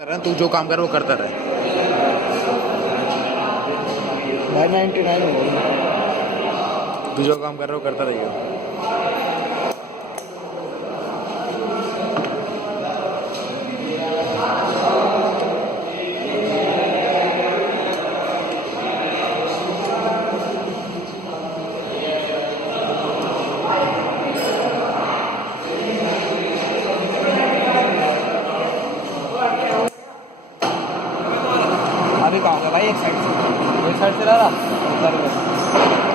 कर रहा है, तू जो काम कर वो करता रहे। 999 हो गई। तू जो काम कर रहा है वो करता रहेगा। अभी कहाँ होगा भाई? एक साइड से ला रहा उधर।